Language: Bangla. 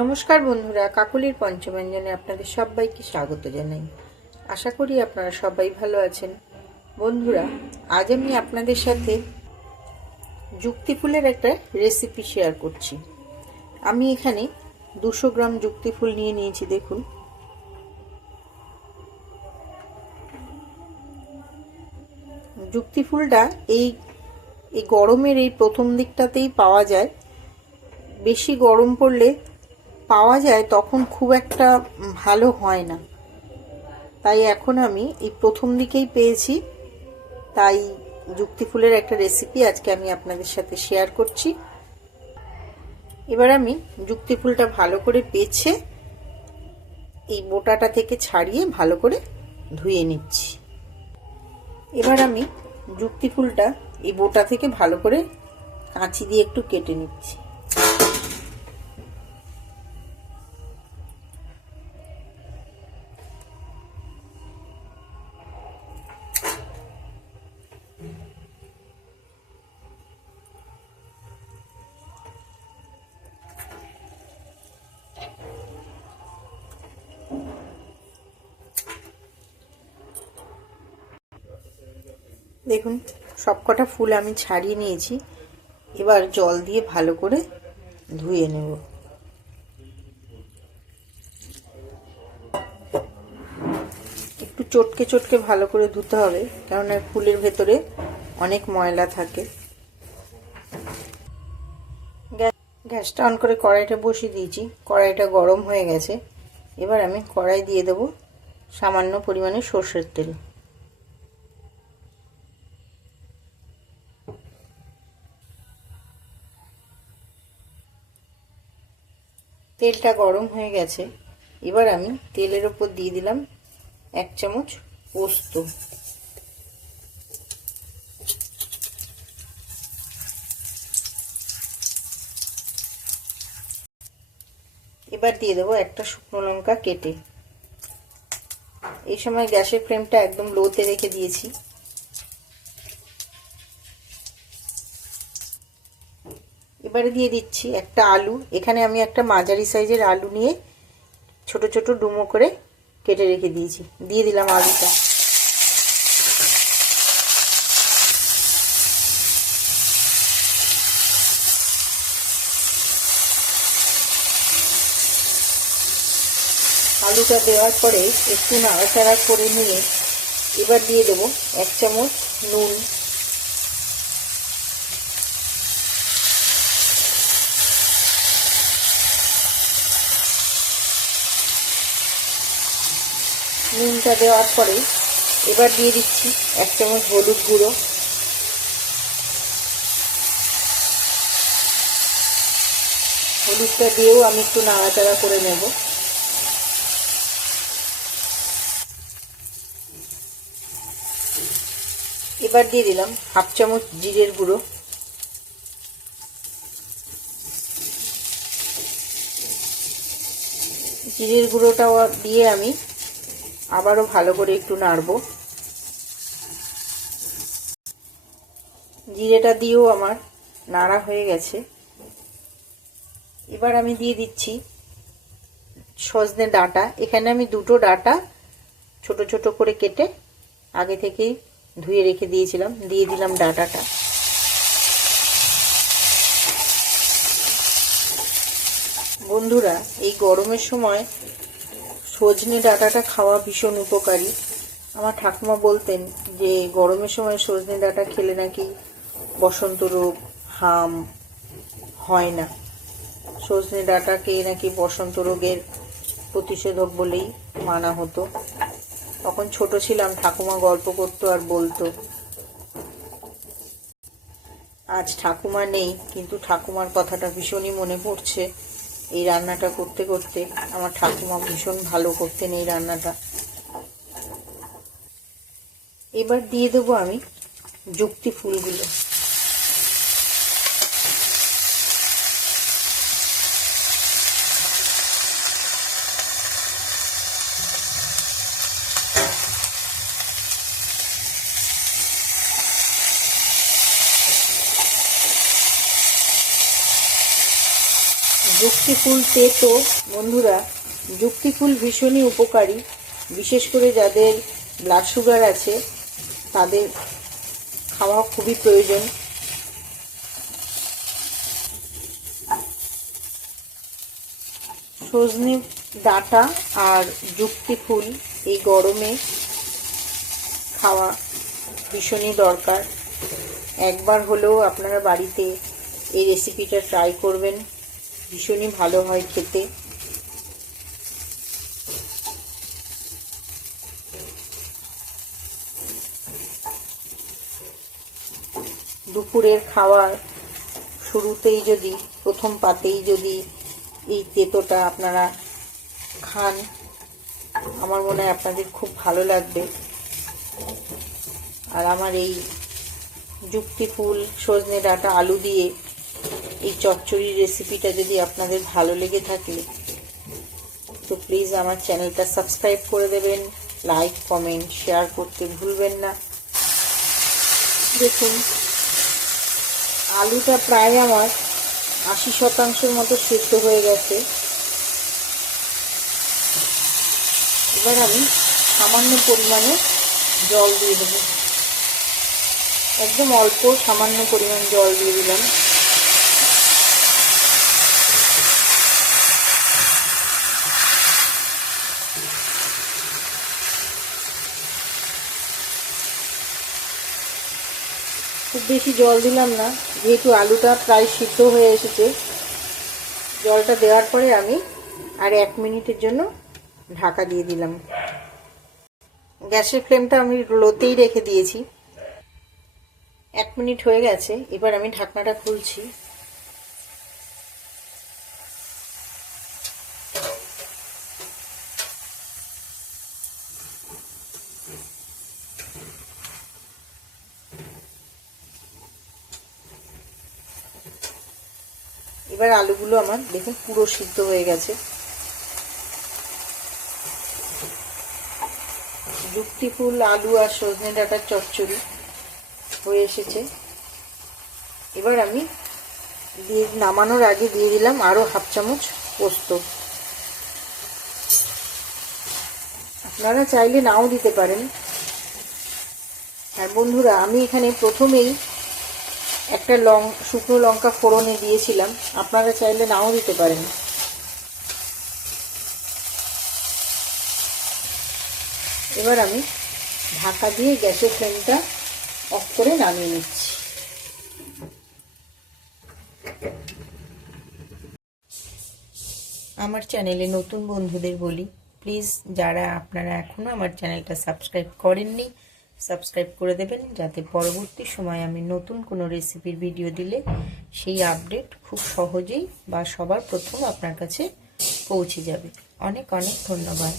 নমস্কার বন্ধুরা, কাকুলির পঞ্চব্যঞ্জনে আপনাদের সবাইকে স্বাগত জানাই। আশা করি আপনারা সবাই ভালো আছেন। বন্ধুরা, আজ আমি আপনাদের সাথে যুক্তি ফুলের একটা রেসিপি শেয়ার করছি। আমি এখানে 200 গ্রাম যুক্তি ফুল নিয়ে নিয়েছি। দেখুন, যুক্তি ফুলটা এই গরমের এই প্রথম দিকটাতেই পাওয়া যায়। বেশি গরম পড়লে পাওয়া যায় তখন খুব একটা ভালো হয় না, তাই এখন আমি এই প্রথম দিকেই পেয়েছি, তাই যুক্তি ফুলের একটা রেসিপি আজকে আমি আপনাদের সাথে শেয়ার করছি। এবার আমি যুক্তি ফুলটা ভালো করে বেছে এই বোটাটা থেকে ছাড়িয়ে ভালো করে ধুয়ে নিচ্ছি। এবার আমি যুক্তি ফুলটা এই বোটা থেকে ভালো করে কাঁচি দিয়ে একটু কেটে নিচ্ছি। দেখুন, সবকটা ফুল আমি ছাড়িয়ে নিয়েছি। এবার জল দিয়ে ভালো করে ধুয়ে নেব। একটু চটকে চটকে ভালো করে ধুতে হবে, কারণ ফুলের ভেতরে অনেক ময়লা থাকে। গ্যাসটা অন করে কড়াইটা বসিয়ে দিয়েছি। কড়াইটা গরম হয়ে গেছে। এবার আমি কড়াই দিয়ে দেব সামান্য পরিমাণে সর্ষের তেল। তেলটা গরম হয়ে গেছে। এবার আমি তেলের উপর দিয়ে দিলাম 1 চামচ পোস্ত। এবার দিয়ে দেবো একটা শুকনো লঙ্কা কেটে। এই সময় গ্যাসের ফ্লেমটা একদম লোতে রেখে দিয়েছি। এবারে দিয়ে দিচ্ছি একটা আলু। এখানে আমি একটা মাঝারি সাইজের আলু নিয়ে ছোট ছোট ডুমো করে কেটে রেখে দিয়েছি। দিয়ে দিলাম আলুটা। আলুটা দেওয়ার পরে একটু নাড়াচাড়া করে নিয়ে এবার দিয়ে দেবো 1 চামচ নুন। নুনটা দেওয়ার পরে এবার দিয়ে দিচ্ছি 1 চামচ হলুদ গুঁড়ো। হলুদটা দিয়েও আমি একটু নাড়াচাড়া করে নেব। এবার দিয়ে দিলাম 1/2 চামচ জিরের গুঁড়ো। জিরের গুঁড়োটাও দিয়ে আমি আবারও ভালো করে একটু নাড়ব। জিরেটা দিয়েও আমার নাড়া হয়ে গেছে। এবার আমি দিয়ে দিচ্ছি সজনে ডাঁটা। এখানে আমি 2টো ডাঁটা ছোট ছোট করে কেটে আগে থেকেই ধুয়ে রেখে দিয়েছিলাম। দিয়ে দিলাম ডাঁটাটা। বন্ধুরা, এই গরমের সময় সজনে ডাঁটাটা খাওয়া ভীষণ উপকারী। আমার ঠাকুমা বলতেন যে গরমের সময় সজনে ডাঁটা খেলে নাকি বসন্ত রোগ, হাম হয় না। সজনে ডাঁটাকে নাকি বসন্ত রোগের প্রতিষেধক বলেই মানা হতো। তখন ছোট ছিলাম, ঠাকুমা গল্প করতো আর বলতো। আজ ঠাকুমা নেই, কিন্তু ঠাকুমার কথাটা ভীষণই মনে পড়ছে। এই রান্নাটা করতে করতে আমার ঠাকুমা ভীষণ ভালো করতেন এই রান্নাটা। এবার দিয়ে দেবো আমি যুক্তি ফুলগুলো। যুক্তি ফুল তেতো বন্ধুরা, যুক্তি ফুল ভীষণই উপকারী, বিশেষ করে যাদের ব্লাড সুগার আছে তাদের খাওয়া খুবই প্রয়োজন। সজনে ডাঁটা আর যুক্তি ফুল এই গরমে খাওয়া ভীষণই দরকার। একবার হলেও আপনারা বাড়িতে এই রেসিপিটা ট্রাই করবেন, ভীষণই ভালো হয় খেতে। দুপুরের খাওয়ার শুরুতেই যদি, প্রথম পাতেই যদি এই তেঁতোটা আপনারা খান, আমার মনে হয় আপনাদের খুব ভালো লাগবে। আর আমার এই যুক্তি ফুল, সজনে ডাঁটা, আলু দিয়ে এই চচ্চড়ির রেসিপিটা যদি আপনাদের ভালো লেগে থাকে তো প্লিজ আমার চ্যানেলটা সাবস্ক্রাইব করে দেবেন, লাইক, কমেন্ট, শেয়ার করতে ভুলবেন না। দেখুন আলুটা প্রায় আমার 80% মতো সিদ্ধ হয়ে গেছে। এবার আমি সামান্য পরিমাণে জল দিয়ে দেবো, একদম অল্প সামান্য পরিমাণ জল দিয়ে দিলাম। খুব বেশি জল দিলাম না, যেহেতু আলুটা প্রায় সিদ্ধ হয়ে এসেছে। জলটা দেওয়ার পরে আমি আর 1 মিনিটের জন্য ঢাকা দিয়ে দিলাম। গ্যাসের ফ্লেমটা আমি লোতেই রেখে দিয়েছি। 1 মিনিট হয়ে গেছে, এবার আমি ঢাকনাটা খুলছি। এবার আলুগুলো আমার দেখুন পুরো সিদ্ধ হয়ে গেছে। যুক্তি ফুল, আলু আর সজনে ডাঁটার চচ্চড়ি হয়ে এসেছে। এবার আমি নামানোর আগে দিয়ে দিলাম আরো 1/2 চামচ পোস্ত। আপনারা চাইলে নাও দিতে পারেন। আর বন্ধুরা, আমি এখানে প্রথমেই একটা শুকনো লঙ্কা ফোড়নে দিয়েছিলাম, আপনারা চাইলে নাও দিতে পারেন। এবার আমি ঢাকা দিয়ে গ্যাসের ফ্লেমটা অফ করে নামিয়ে নিচ্ছি। আমার চ্যানেলে নতুন বন্ধুদের বলি, প্লিজ যারা আপনারা এখনো আমার চ্যানেলটা সাবস্ক্রাইব করেননি সাবস্ক্রাইব করে দেবেন, যাতে পরবর্তী সময় আমি নতুন কোনো রেসিপির ভিডিও দিলে সেই আপডেট খুব সহজেই বা সবার প্রথম আপনার কাছে পৌঁছে যাবে। অনেক অনেক ধন্যবাদ।